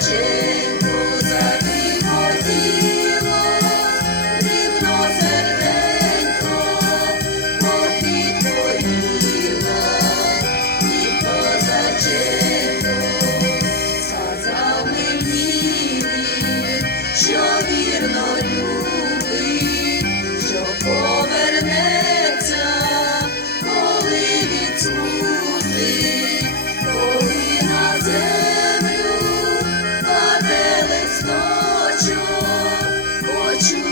知。Saçın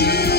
you.